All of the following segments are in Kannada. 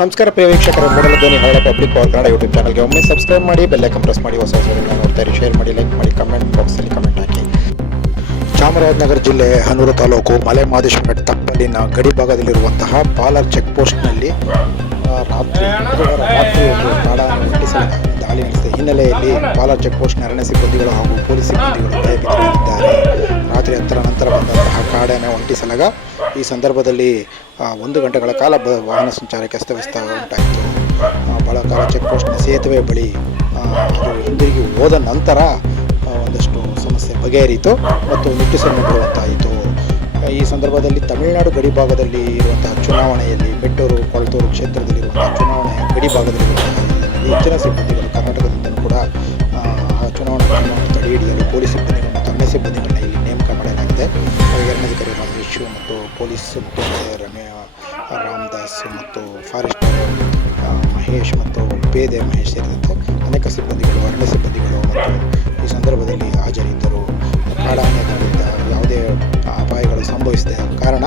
ನಮಸ್ಕಾರ ಪ್ರಿಯ ವೀಕ್ಷಕರೇ, ಮೂಡಲ ಧ್ವನಿ ಹರಳ ಪಬ್ಲಿಕ್ ಪವರ್ ಕನ್ನಡ ಯೂಟ್ಯೂಬ್ ಚಾನಲ್ಗೆ ಒಮ್ಮೆ ಸಬ್ಸ್ಕ್ರೈಬ್ ಮಾಡಿ, ಬೆಲ್ ಐಕಾನ್ ಪ್ರೆಸ್ ಮಾಡಿ, ಹೊಸ ವಿಡಿಯೋಗಳನ್ನ ನೋಡ್ತಾರೆ, ಶೇರ್ ಮಾಡಿ, ಲೈಕ್ ಮಾಡಿ, ಕಮೆಂಟ್ ಬಾಕ್ಸಲ್ಲಿ ಕಮೆಂಟ್ ಹಾಕಿ. ಚಾಮರಾಜನಗರ ಜಿಲ್ಲೆ ಹನೂರು ತಾಲೂಕು ಮಲೆ ಮಹದೇಶ್ವರ ತಪ್ಪಲಿನ ಗಡಿ ಭಾಗದಲ್ಲಿರುವಂತಹ ಪಾಲರ್ ಚೆಕ್ ಪೋಸ್ಟ್ನಲ್ಲಿ ರಾತ್ರಿ ಒಂದು ಕಾಡಾನೆ ಹುಟ್ಟಿಸಲಾದ ದಾಳಿ ನಡೆಸಿದ ಹಿನ್ನೆಲೆಯಲ್ಲಿ ಪಾಲರ್ ಚೆಕ್ ಪೋಸ್ಟ್ನ ಅರಣ್ಯ ಸಿಬ್ಬಂದಿಗಳು ಹಾಗೂ ಪೊಲೀಸ್ ಸಿಬ್ಬಂದಿಗಳು ಭಯಭೀತರಾಗಿದ್ದಾರೆ. ರಾತ್ರಿ 10 ನಂತರ ಬಂದಂತಹ ಕಾಡಾನೆ ಒಂಟಿಸಲಾಗ ಈ ಸಂದರ್ಭದಲ್ಲಿ 1 ಗಂಟೆಗಳ ಕಾಲ ವಾಹನ ಸಂಚಾರಕ್ಕೆ ಅಸ್ತವ್ಯಸ್ತ ಉಂಟಾಯಿತು. ಬಳಗಾಲ ಚೆಕ್ ಪೋಸ್ಟ್ನ ಸೇತುವೆ ಬಳಿ ಅದು ಹಿಂದಿರುಗಿ ಹೋದ ನಂತರ ಒಂದಷ್ಟು ಸಮಸ್ಯೆ ಬಗೆಹರಿಯಿತು ಮತ್ತು ನಿಟ್ಟುಸಿರನ್ನು ಬಿಡುವಂತಾಯಿತು. ಈ ಸಂದರ್ಭದಲ್ಲಿ ತಮಿಳುನಾಡು ಗಡಿ ಭಾಗದಲ್ಲಿ ಇರುವಂತಹ ಚುನಾವಣೆಯಲ್ಲಿ ಮೆಟ್ಟೂರು ಕೊಳತೂರು ಕ್ಷೇತ್ರದಲ್ಲಿರುವಂತಹ ಚುನಾವಣೆ ಗಡಿ ಭಾಗದಲ್ಲಿರುವಂತಹ ಹೆಚ್ಚಿನ ಸಿಬ್ಬಂದಿಗಳು ಕರ್ನಾಟಕದಿಂದಲೂ ಕೂಡ ಚುನಾವಣಾ ತಡೆ ಹಿಡಿಯಲು ಪೊಲೀಸ್ ಸಿಬ್ಬಂದಿಗಳು ಮತ್ತು ಅರಣ್ಯ ಸಿಬ್ಬಂದಿಗಳನ್ನ ಇಲ್ಲಿ ನೇಮಕ ಮಾಡಲಾಗಿದೆ. ಅರಣ್ಯಾಧಿಕಾರಿ ರಮೇಶ್ ಮತ್ತು ಪೊಲೀಸ್ ರಾಮದಾಸ್ ಮತ್ತು ಫಾರೆಸ್ಟರ್ ಮಹೇಶ್ ಮತ್ತು ಪೇದೆ ಮಹೇಶ್ ಸೇರಿದಂತೆ ಅನೇಕ ಸಿಬ್ಬಂದಿಗಳು ಅರಣ್ಯ ಸಿಬ್ಬಂದಿಗಳು ಮತ್ತು ಈ ಸಂದರ್ಭದಲ್ಲಿ ಹಾಜರಿದ್ದರು. ಕಾಡಾನೆಗಳಿಂದ ಯಾವುದೇ ಅಪಾಯಗಳು ಸಂಭವಿಸದ ಕಾರಣ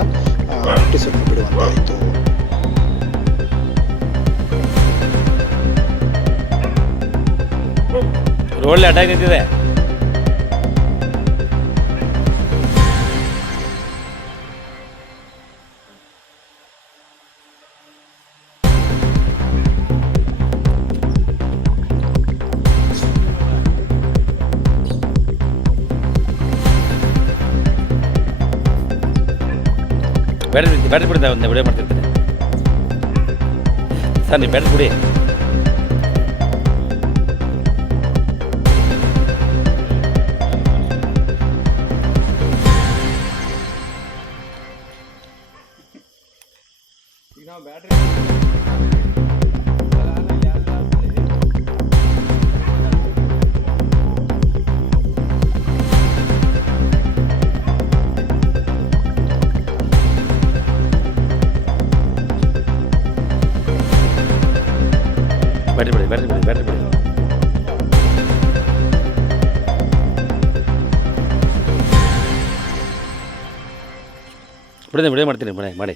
ನೋಟಿಸನ್ನು ಬಿಡುವಂತಾಯಿತು. ರೋಡ್ ಅಡ್ಡ ನಿಂತಿದೆ. ಬ್ಯಾಟ್ರಿ ಬಿಡ್ತಾ ಒಂದು ವಿಡಿಯೋ ಮಾಡ್ತಿರ್ತೀನಿ ಸರ್. ನೀವು ಬ್ಯಾಟ್ರಿ ಬಿಡಿ. ಬ್ಯಾಟ್ರಿ ಬಿಡಿ. ವಿಡಿಯೋ ಮಾಡ್ತೀನಿ ಮಾಡಿ.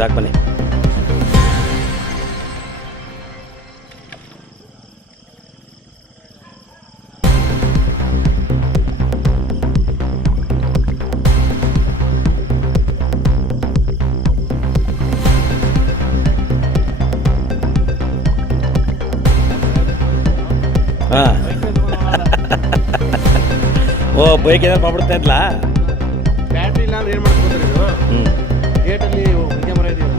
ಸಾಕು ಬನ್ನಿ. ಹಾಂ ಓ ಬೈಕ್ ಏನಾರು ಮಾಡ್ಬಿಡ್ತಾ ಇದ್ಲಾ? ಬ್ಯಾಟ್ರಿ ಇಲ್ಲ ಅಂದ್ರೆ ಏನು ಮಾಡ್ಕೊತಾರೆ ಇದು? ಗೇಟಲ್ಲಿ ಹೊಂಗೆ ಮರ ಇದೆಯಲ್ಲ,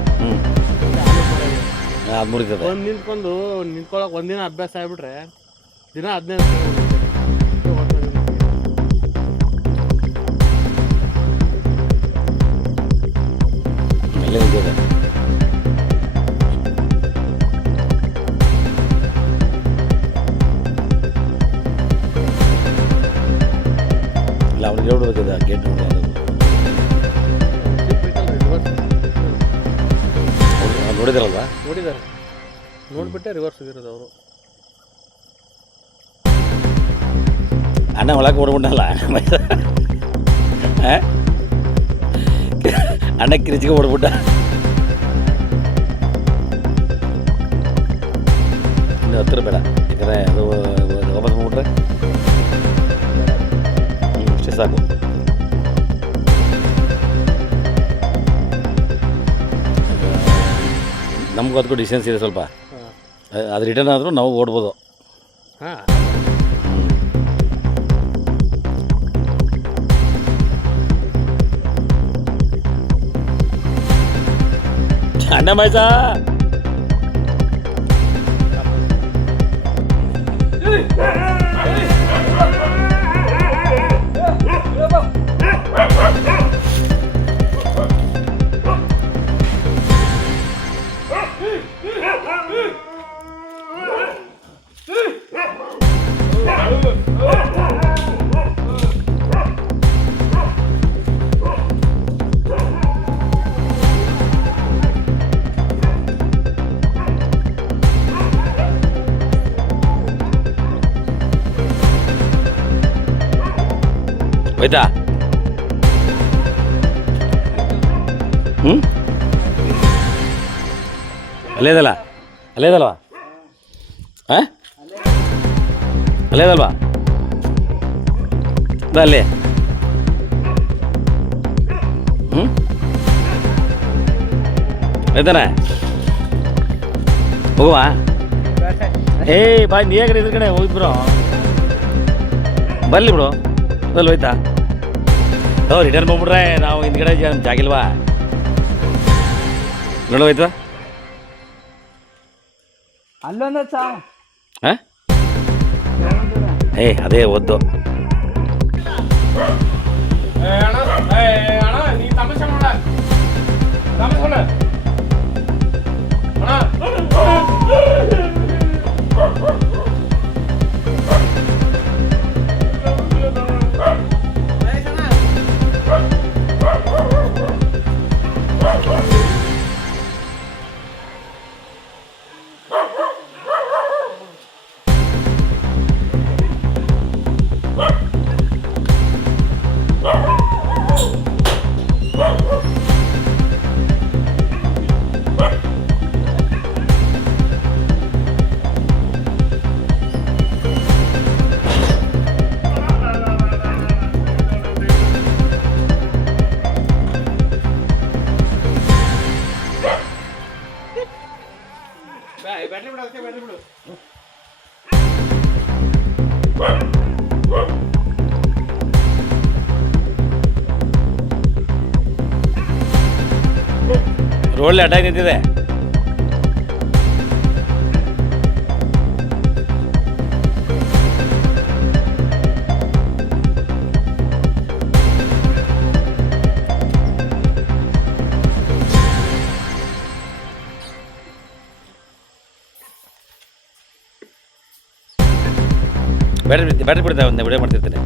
ಅದು ಮುರಿತದೆ. ನಿಂತ್ಕೊಳ್ಳೋಕೆ ಒಂದಿನ ಅಭ್ಯಾಸ ಆಗ್ಬಿಟ್ರೆ ದಿನ 15 ಅಲ್ಲೇ ನಿಂತಿದೆ. ಇಲ್ಲ ಅವ್ನಿಗೆ ಹೇಳ್ಬಿಡ್ಬೇಕಿದೆ ಗೇಟ್ ನೋಡಿ. ನೋಡಿದಾರಲ್ವಾ? ನೋಡಿದ್ದಾರೆ, ನೋಡ್ಬಿಟ್ಟೆ ರಿವರ್ಸ್ ಹೋಗಿರೋದು ಅವರು. ಅಣ್ಣ ಒಳಗೆ ಓಡ್ಬಿಟ್ಟಲ್ಲ ಅಣ್ಣ ಕಿರಿಚಿಗೆ ಓಡ್ಬಿಟ್ಟ. ಇನ್ನು ಹತ್ತಿರ ಬೇಡ, ಯಾಕಂದರೆ ಅದು ವಾಪಸ್ ಬಂದ್ಬಿಟ್ರೆ ಇಷ್ಟೇ ಸಾಕು. ನಮಗೂ ಅದಕ್ಕೂ ಡಿಸ್ಟೆನ್ಸ್ ಇದೆ ಸ್ವಲ್ಪ. ಅದು ರಿಟರ್ನ್ ಆದರೂ ನಾವು ಓಡ್ಬೋದು. ಹಾಂ ಅಣ್ಣ ಮೈಸ ಹೋಯ್ತಾ ಅಲ್ಲೇದಲ್ಲ ಅಲ್ಲೇದಲ್ವಾ ಹಾಂ ಅಲ್ಲೇದಲ್ವಾ ಅಲ್ಲೇ ಆಯ್ತಾನೆ ಹೋಗುವ ಬಾ ನೀ ಕಡೆ ಇದ್ರ ಕಡೆ ಹೋಗಿ ಬ್ರೋ ಬರಲಿ ಬಿಡು ಅಲ್ಲಿ ಹೋಯ್ತಾ ರಿಟರ್ನ್ ಬಂದ್ಬಿಟ್ರೆ ನಾವು ಹಿಂದ್ಗಡೆ ಜಾಗಿಲ್ವಾ ನೋಡು ಹೋಯ್ತಾ ಅಲ್ಲೊಂದು ಹಾಂ ಅದೇ ಓದ್ದು ನೀ ತಮಾಷೆ ಮಾಡ ಬ್ಯಾಟ್ರಿ ಬಿಡು ಅದಕ್ಕೆ ಬ್ಯಾಟ್ರಿ ಬಿಡು ರೋಡ್ಲಿ ಅಡ್ಡ ನಿಂತಿದೆ ಬ್ಯಾಟ್ರಿ ಬಿಡ್ತಾ ಒಂದು ವಿಡಿಯೋ ಮಾಡ್ತಿರ್ತೀನಿ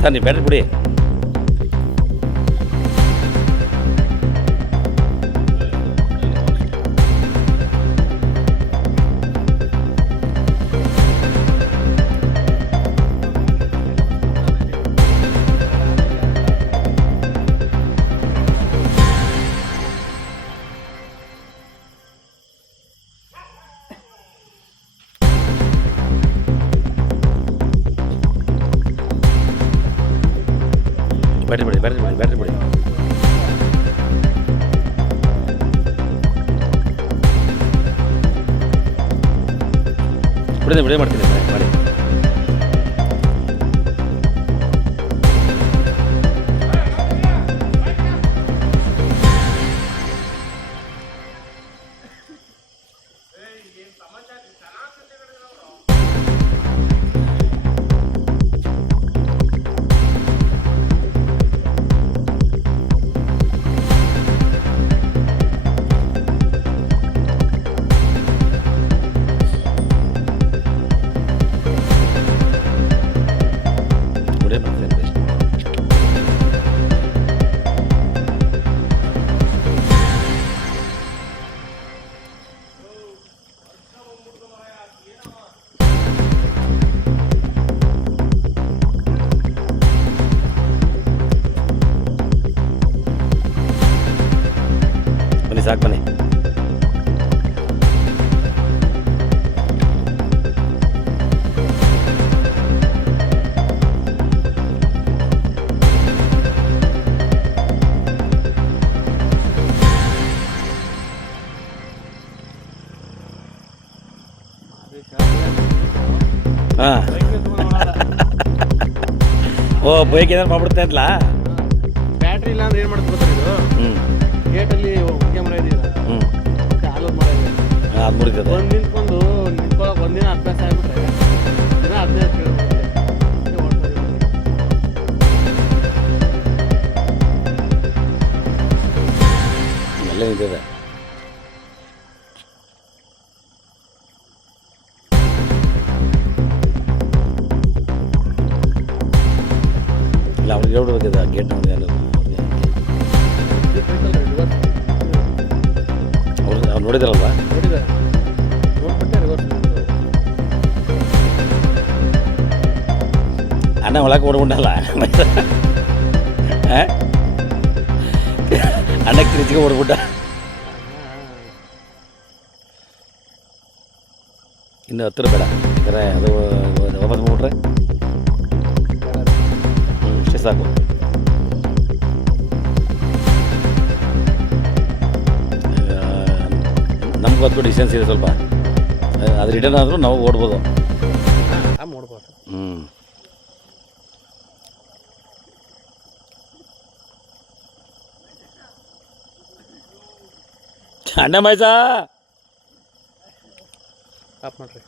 ಸರ್ ನೀವು ಬ್ಯಾಟ್ರಿ ಬಿಡಿ ಬ್ಯಾಟ್ರಿ ಬಿಡಿ ವಿಡಿಯೋ ಮಾಡ್ತೀನಿ ಮಾಡಿ ಸಾಕು ಬನ್ನಿ ಹಾಂ ಓ ಬೈಕ್ ಏನಾರು ಮಾಡ್ಬಿಡುತ್ತೆ ಅಂತಲಾ ಬ್ಯಾಟ್ರಿ ಇಲ್ಲ ಅಂದ್ರೆ ಏನು ಮಾಡ್ತಾರೆ ಇದು ಗೇಟಲ್ಲಿ ಹೊಂಗೆ ಮರ ಇದೆಯಲ್ಲ ಹ್ಞೂ ಮತ್ತೆ ಆಲದ ಮರ ಇದೆ. ಅದು ಮುರಿತದೆ. ಒಂದು ನಿಂತ್ಕೊಳ್ಳೋಕೆ ಒಂದಿನ ಅಭ್ಯಾಸ ಆಗ್ಬಿಟ್ರೆ ದಿನ 15 ಕಿಲೋಮೀಟರ್ ಎಲ್ಲ ನಿಂತಿದೆ. ಇಲ್ಲ ಅವ್ನಿಗೆ ಹೇಳ್ಬಿಡ್ಬೇಕಿದೆ ಗೇಟ್ ನಮ್ದು ಏನು ಅವ್ರು ನೋಡಿದಾರಲ್ವ. ನೋಡಿದ್ದಾರೆ ನೋಡ್ಬಿಟ್ಟೆ ರಿವರ್ಸ್ ಅಣ್ಣ ಒಳಗೆ ಓಡ್ಬಿಟ್ಟಲ್ಲ ಅಣ್ಣ ಕಿರಿಚಿಗೆ ಓಡ್ಬಿಟ್ಟ. ಇನ್ನು ಹತ್ತಿರ ಬೇಡ ಯಾಕಂದರೆ ಅದು ವಾಪಸ್ ಮಾಡ್ಬಿಟ್ರೆ ಇಷ್ಟೇ ಸಾಕು. ನಮ್ಗೆ ಅದಕ್ಕೂ ಡಿಸ್ಟೆನ್ಸ್ ಇದೆ ಸ್ವಲ್ಪ, ಅದು ರಿಟರ್ನ್ ಆದರೂ ನಾವು ಓಡ್ಬೋದು. ನೋಡ್ಬೋದು. ಹ್ಞೂ ಅಣ್ಣ ಮೈಸಾ ಆಫ್ ಮಾಡ್ರಿ.